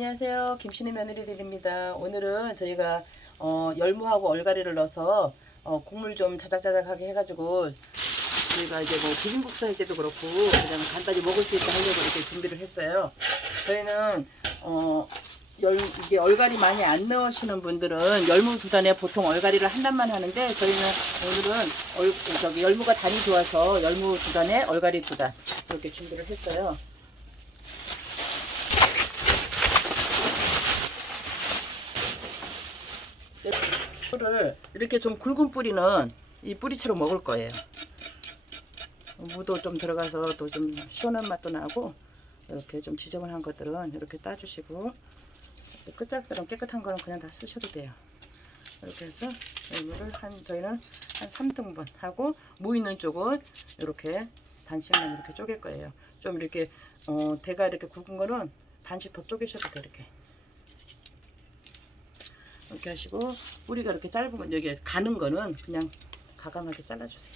안녕하세요. 김신의 며느리들입니다. 오늘은 저희가 어, 열무하고 얼갈이를 넣어서 어, 국물 좀 자작자작하게 해가지고 저희가 이제 뭐 비빔국수 할 때도 그렇고 그냥 간단히 먹을 수 있게 하려고 이렇게 준비를 했어요. 저희는 어, 열, 이게 얼갈이 많이 안 넣으시는 분들은 열무 두 단에 보통 얼갈이를 한 단만 하는데 저희는 오늘은 얼, 저기 열무가 단이 좋아서 열무 두 단에 얼갈이 두단 이렇게 준비를 했어요. 를 이렇게 좀 굵은 뿌리는 이 뿌리채로 먹을 거예요. 무도 좀 들어가서 또 좀 시원한 맛도 나고 이렇게 좀 지저분한 것들은 이렇게 따주시고 또 끝짝들은 깨끗한 거는 그냥 다 쓰셔도 돼요. 이렇게 해서 열무를 한 저희는 한 3등분 하고 무 있는 쪽은 이렇게 반씩만 이렇게 쪼갤 거예요. 좀 이렇게 어, 대가 이렇게 굵은 거는 반씩 더 쪼개셔도 돼요. 이렇게. 이렇게 하시고 뿌리가 이렇게 짧으면 여기 가는 거는 그냥 가감하게 잘라주세요.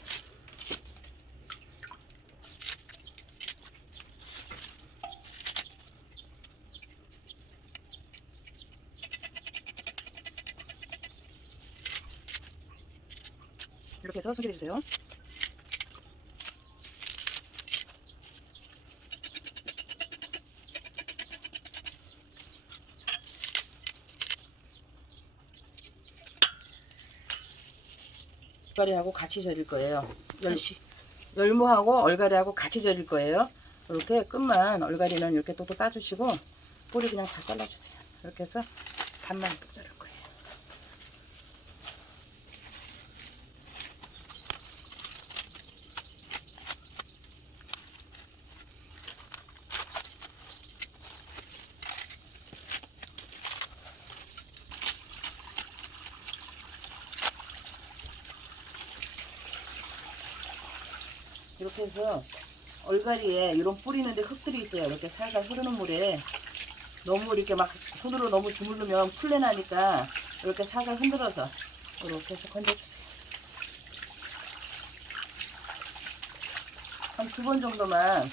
이렇게 해서 손질해 주세요. 얼갈이하고 같이 절일 거예요. 열, 열무하고 얼갈이하고 같이 절일 거예요. 이렇게 끝만 얼갈이는 이렇게 또또 따주시고 뿌리 그냥 다 잘라주세요. 이렇게 해서 반만 거 이렇게 해서 얼갈이에 이런 뿌리 있는데 흙들이 있어요. 이렇게 살살 흐르는 물에 너무 이렇게 막 손으로 너무 주물르면 풀내 나니까 이렇게 살살 흔들어서 이렇게 해서 건져주세요. 한 두 번 정도만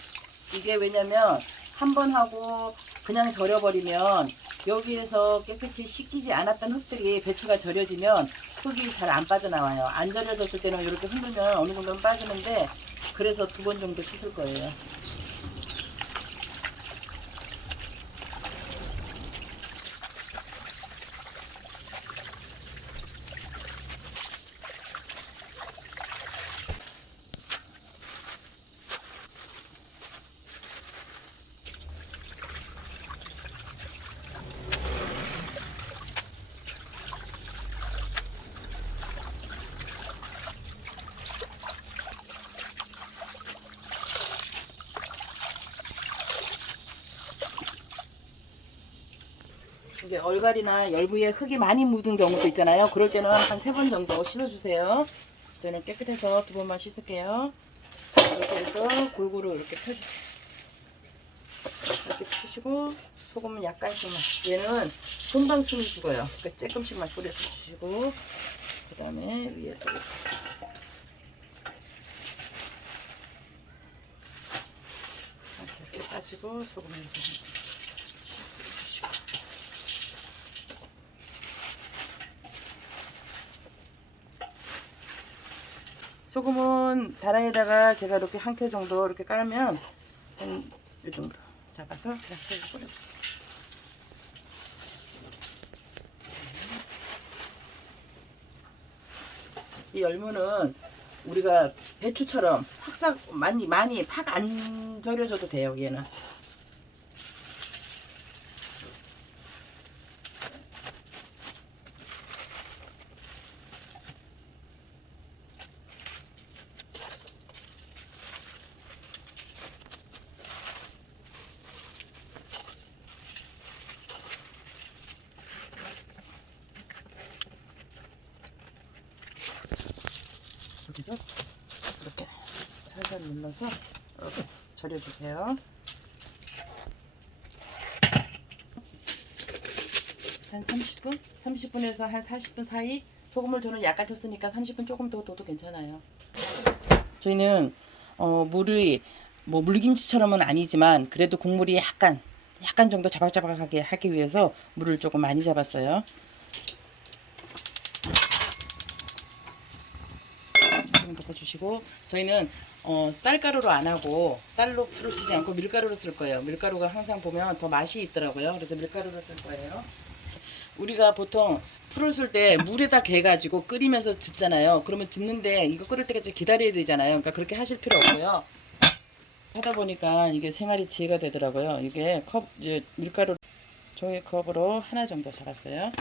이게 왜냐면 한 번 하고 그냥 절여버리면 여기에서 깨끗이 씻기지 않았던 흙들이 배추가 절여지면 흙이 잘 안 빠져나와요. 안 절여졌을 때는 이렇게 흔들면 어느 정도는 빠지는데 그래서 두 번 정도 씻을 거예요. 이게 얼갈이나 열무에 흙이 많이 묻은 경우도 있잖아요. 그럴 때는 한 세 번 정도 씻어주세요. 저는 깨끗해서 두 번만 씻을게요. 이렇게 해서 골고루 이렇게 펴주세요. 이렇게 펴시고 소금은 약간씩만. 얘는 금방 숨이 죽어요. 그러니까 조금씩만 뿌려서 주시고 그 다음에 위에 또 이렇게, 이렇게 따시고 소금 이렇게 주시고 소금은 다라에다가 제가 이렇게 한 ခဲ정도 이렇게 깔면 한 이 정도 잡아서 그냥 끓여 뿌려주세요. 이 열무는 우리가 배추처럼 팍싹 많이 많이 팍 안 절여줘도 돼요. 얘는. 이렇게 해서 이렇게 살살 눌러서 절여주세요. 한 30분? 30분에서 한 40분 사이 소금을 저는 약간 쳤으니까 30분 조금 더 둬도 괜찮아요. 저희는 어, 물이 뭐 물김치처럼은 아니지만 그래도 국물이 약간 약간 정도 자박자박하게 하기 위해서 물을 조금 많이 잡았어요. 좀 볶아주시고 저희는 어, 쌀가루로 안 하고 쌀로 풀을 쓰지 않고 밀가루로 쓸 거예요. 밀가루가 항상 보면 더 맛이 있더라고요. 그래서 밀가루로 쓸 거예요. 우리가 보통 풀을 쓸 때 물에다 개가지고 끓이면서 짓잖아요. 그러면 짓는데 이거 끓을 때까지 기다려야 되잖아요. 그러니까 그렇게 하실 필요 없고요. 하다 보니까 이게 생활이 지혜가 되더라고요. 이게 컵 이제 밀가루 종이 컵으로 하나 정도 잡았어요.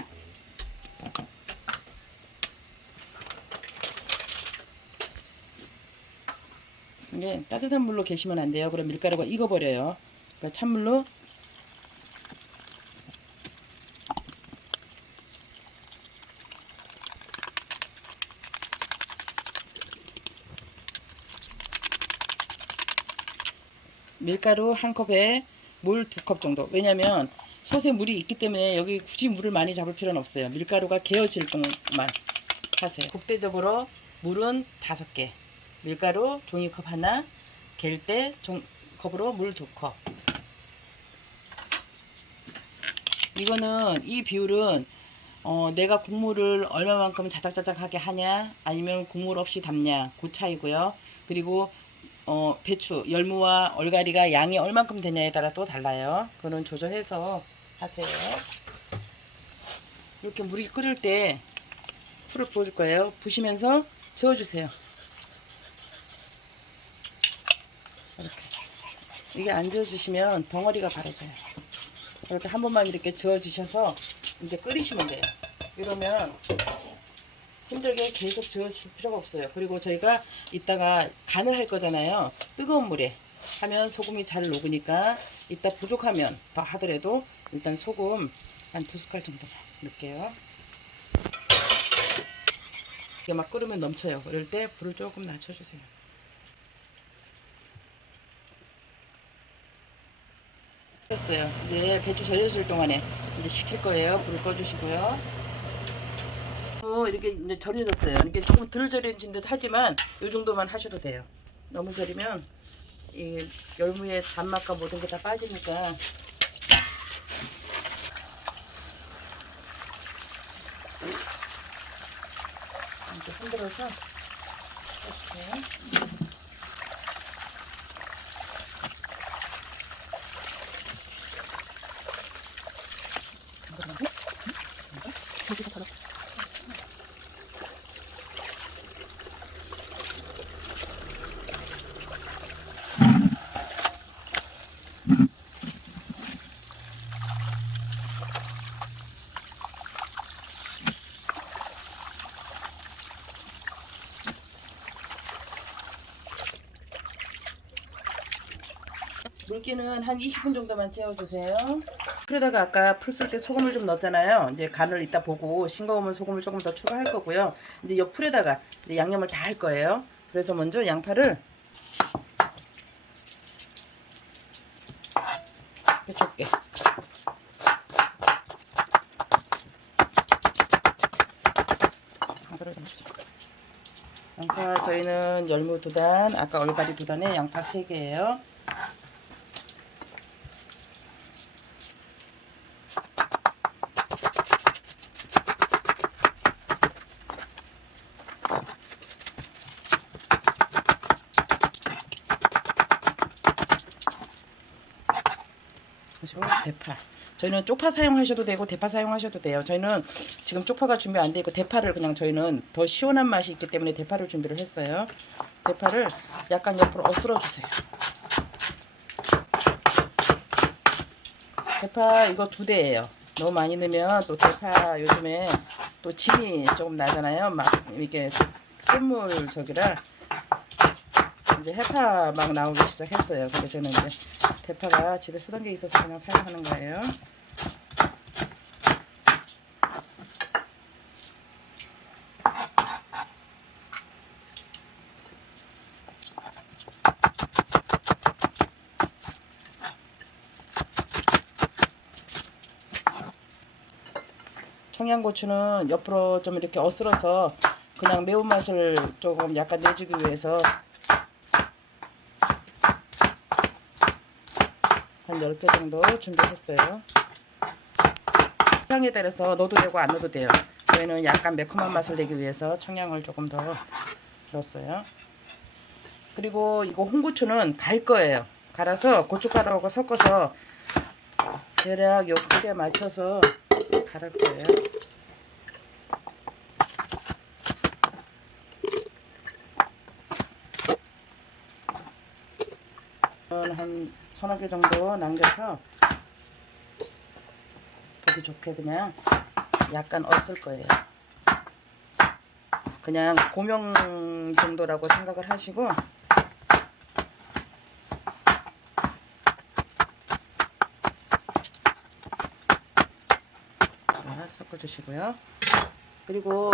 이게 따뜻한 물로 계시면 안 돼요. 그럼 밀가루가 익어버려요. 그러니까 찬물로 밀가루 한 컵에 물 두 컵 정도. 왜냐면 솥에 물이 있기 때문에 여기 굳이 물을 많이 잡을 필요는 없어요. 밀가루가 개어질 동만 하세요. 국대적으로 물은 다섯 개. 밀가루 종이컵 하나, 갤때 컵으로 물 두 컵. 이거는 이 비율은 어, 내가 국물을 얼마만큼 자작자작하게 하냐 아니면 국물 없이 담냐 그 차이고요. 그리고 어, 배추, 열무와 얼갈이가 양이 얼만큼 되냐에 따라 또 달라요. 그거는 조절해서 하세요. 이렇게 물이 끓을 때 풀을 부어줄 거예요. 부시면서 저어주세요. 이렇게. 이게 안 저어주시면 덩어리가 바라져요. 이렇게 한 번만 이렇게 저어주셔서 이제 끓이시면 돼요. 이러면 힘들게 계속 저으실 필요가 없어요. 그리고 저희가 이따가 간을 할 거잖아요. 뜨거운 물에 하면 소금이 잘 녹으니까 이따 부족하면 더 하더라도 일단 소금 한 두 숟갈 정도만 넣을게요. 이게 막 끓으면 넘쳐요. 그럴 때 불을 조금 낮춰주세요. 됐어요. 이제 배추 절여질 동안에 이제 식힐 거예요. 불을 꺼주시고요. 어, 이렇게 이제 절여졌어요. 이렇게 조금 덜 절여진 듯 하지만 이 정도만 하셔도 돼요. 너무 절이면 이 열무의 단맛과 모든 게 다 빠지니까 이렇게 흔들어서 이렇게 물기는 한 20분 정도만 채워주세요. 그러다가 아까 풀 쓸 때 소금을 좀 넣었잖아요. 이제 간을 이따 보고 싱거우면 소금을 조금 더 추가할 거고요. 이제 옆 풀에다가 이제 양념을 다 할 거예요. 그래서 먼저 양파를 이렇게 상도를 좀 주세요. 양파 저희는 열무 두 단, 아까 얼갈이 두 단에 양파 세 개예요. 그리고 대파. 저희는 쪽파 사용하셔도 되고 대파 사용하셔도 돼요. 저희는 지금 쪽파가 준비 안 돼 있고 대파를 그냥 저희는 더 시원한 맛이 있기 때문에 대파를 준비를 했어요. 대파를 약간 옆으로 어스러 주세요. 대파 이거 두 대예요. 너무 많이 넣으면 또 대파 요즘에 또 진이 조금 나잖아요. 막 이게 샘물 저기라 이제 해파 막 나오기 시작했어요. 그래서 저는 이제 대파가 집에 쓰던 게 있어서 그냥 사용하는 거예요. 청양고추는 옆으로 좀 이렇게 어스러서 그냥 매운맛을 조금 약간 내주기 위해서 한 10개 정도 준비했어요. 향에 따라서 넣어도 되고 안 넣어도 돼요. 저희는 약간 매콤한 맛을 내기 위해서 청양을 조금 더 넣었어요. 그리고 이거 홍고추는 갈 거예요. 갈아서 고춧가루하고 섞어서 대략 요 크게 맞춰서 갈을 거예요. 한 서너 개 정도 남겨서 보기 좋게 그냥 약간 엇을 거예요. 그냥 고명 정도라고 생각을 하시고 자, 섞어주시고요. 그리고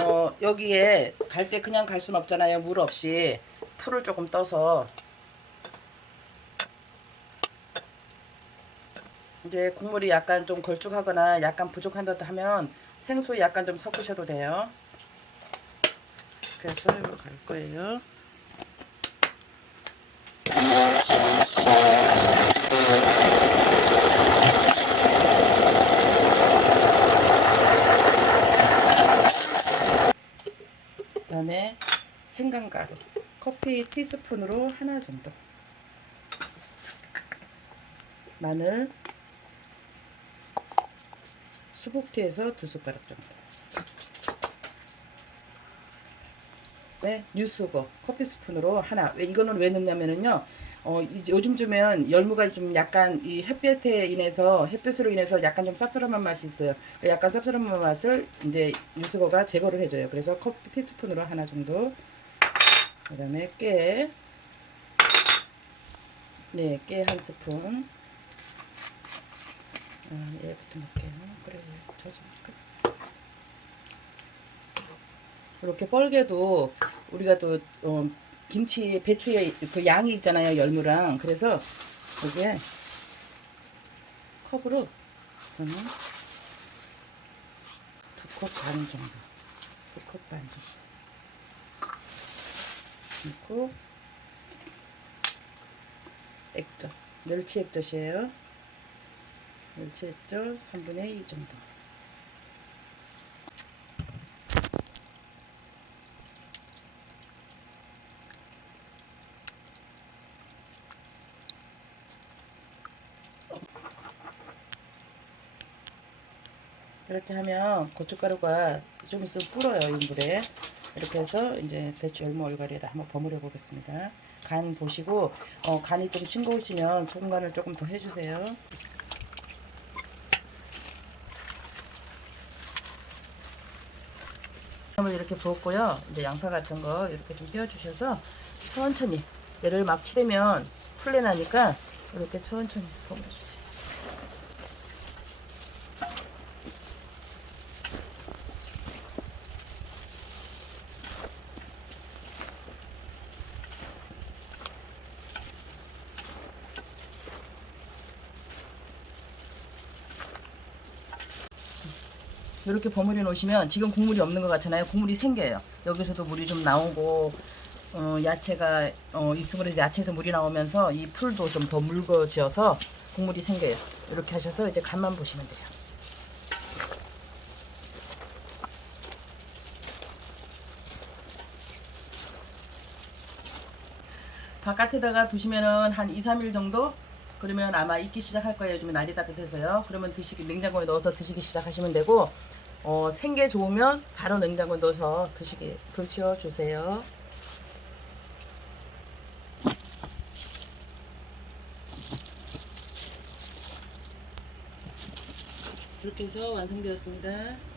어, 여기에 갈 때 그냥 갈 순 없잖아요. 물 없이 풀을 조금 떠서 이제 국물이 약간 좀 걸쭉하거나 약간 부족한다 하면 생수 약간 좀 섞으셔도 돼요. 그래서 이걸 갈 거예요. 그다음에 생강가루 커피 티스푼으로 하나 정도 마늘 수북티에서 두 숟가락 정도 네, 뉴스고 커피 스푼으로 하나. 왜 이거는 왜 넣냐면은요. 어, 이제 요즘쯤엔 열무가 좀 약간 이 햇볕에 인해서 햇볕으로 인해서 약간 좀 쌉싸름한 맛이 있어요. 그 약간 쌉싸름한 맛을 이제 뉴스고가 제거를 해줘요. 그래서 커피 티스푼으로 하나 정도. 그다음에 깨. 네, 깨 한 스푼. 아, 얘부터 넣을게요. 그래, 저좀 이렇게 뻘개도 우리가 또 어, 김치 배추에 그 양이 있잖아요 열무랑. 그래서 여기에 컵으로 저는 두 컵 반 정도 두 컵 반 정도. 넣고 액젓 멸치 액젓이에요 멸치 액젓 3분의 2 정도. 이렇게 하면 고춧가루가 좀 있으면 불어요 이 물에. 이렇게 해서 이제 배추 열무 얼갈이에다 한번 버무려 보겠습니다. 간 보시고 어, 간이 좀 싱거우시면 소금 간을 조금 더 해주세요 을 이렇게 부었고요. 이제 양파 같은 거 이렇게 좀 띄워주셔서 천천히 얘를 막 치대면 풀레 나니까 이렇게 천천히 버무려주세요 이렇게 버무려 놓으시면 지금 국물이 없는 것 같잖아요. 국물이 생겨요. 여기서도 물이 좀 나오고 어, 야채가 어, 이제 야채에서 물이 나오면서 이 풀도 좀 더 묽어져서 국물이 생겨요. 이렇게 하셔서 이제 간만 보시면 돼요. 바깥에다가 두시면은 한 2, 3일 정도 그러면 아마 익기 시작할 거예요. 요즘에 날이 따뜻해서요. 그러면 드시기 냉장고에 넣어서 드시기 시작하시면 되고 어, 생게 좋으면 바로 냉장고에 넣어서 드시기 드셔 주세요. 이렇게 해서 완성되었습니다.